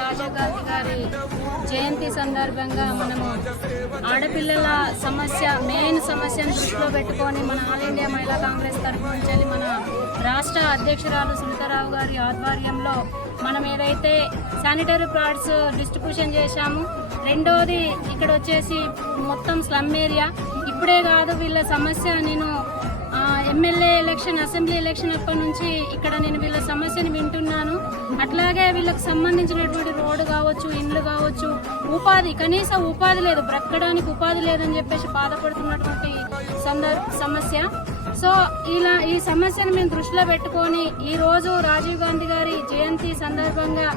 రాజీవ్ గాంధీ గారి జయంతి సందర్భంగా మనము ఆడపిల్లల సమస్య మెయిన్ సమస్యను దృష్టిలో పెట్టుకొని మన ఆల్ ఇండియా మహిళా కాంగ్రెస్ తరఫు నుంచి మన రాష్ట్ర అధ్యక్షురాలు సునీతారావు గారి ఆధ్వర్యంలో మనం ఏదైతే శానిటరీ ప్యాడ్స్ డిస్ట్రిబ్యూషన్ చేశాము, రెండోది ఇక్కడ వచ్చేసి మొత్తం స్లమ్ ఏరియా. ఇప్పుడే కాదు వీళ్ళ సమస్య, నేను ఎమ్మెల్యే ఎలక్షన్, అసెంబ్లీ ఎలక్షన్ అప్పటి నుంచి ఇక్కడ నేను వీళ్ళ సమస్యను వింటున్నాను. అట్లాగే వీళ్ళకి సంబంధించినటువంటి రోడ్డు కావచ్చు, ఇండ్లు కావచ్చు, ఉపాధి, కనీస ఉపాధి లేదు, బ్రతకడానికి ఉపాధి లేదని చెప్పేసి బాధపడుతున్నటువంటి సమస్య. సో ఇలా ఈ సమస్యను మేము దృష్టిలో పెట్టుకొని ఈరోజు రాజీవ్ గాంధీ గారి జయంతి సందర్భంగా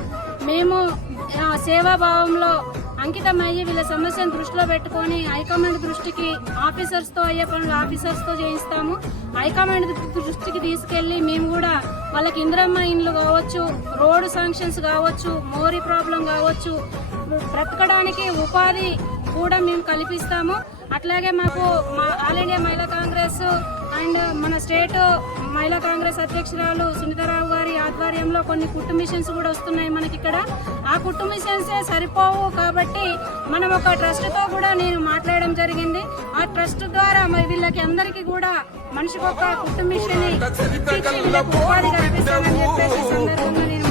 మేము సేవాభావంలో అంకితమయ్యి వీళ్ళ సమస్యను దృష్టిలో పెట్టుకొని హైకమాండ్ దృష్టికి ఆఫీసర్స్తో అయ్యే పనులు ఆఫీసర్స్తో చేయిస్తాము. హైకమాండ్ దృష్టికి తీసుకెళ్లి మేము కూడా వాళ్ళకి ఇందిరమ్మ ఇండ్లు కావచ్చు, రోడ్డు శాంక్షన్స్ కావచ్చు, మోరీ ప్రాబ్లం కావచ్చు, బ్రతకడానికి ఉపాధి కూడా మేము కల్పిస్తాము. అట్లాగే మాకు మా ఆల్ ఇండియా మహిళా కాంగ్రెస్ అండ్ మన స్టేట్ మహిళా కాంగ్రెస్ అధ్యక్షురాలు సునీతారావు గారి ఆధ్వర్యంలో కొన్ని కుట్టు మిషన్స్ కూడా వస్తున్నాయి మనకి ఇక్కడ. ఆ కుట్టు మిషన్సే సరిపోవు కాబట్టి మనం ఒక ట్రస్ట్తో కూడా నేను మాట్లాడడం జరిగింది. ఆ ట్రస్ట్ ద్వారా మరి వీళ్ళకి అందరికీ కూడా మనిషికి ఒక కుట్టు మిషన్ ఇప్పించి వీళ్ళకి ఉపాధి కల్పిస్తామని చెప్పేసి సందర్భంగా నేను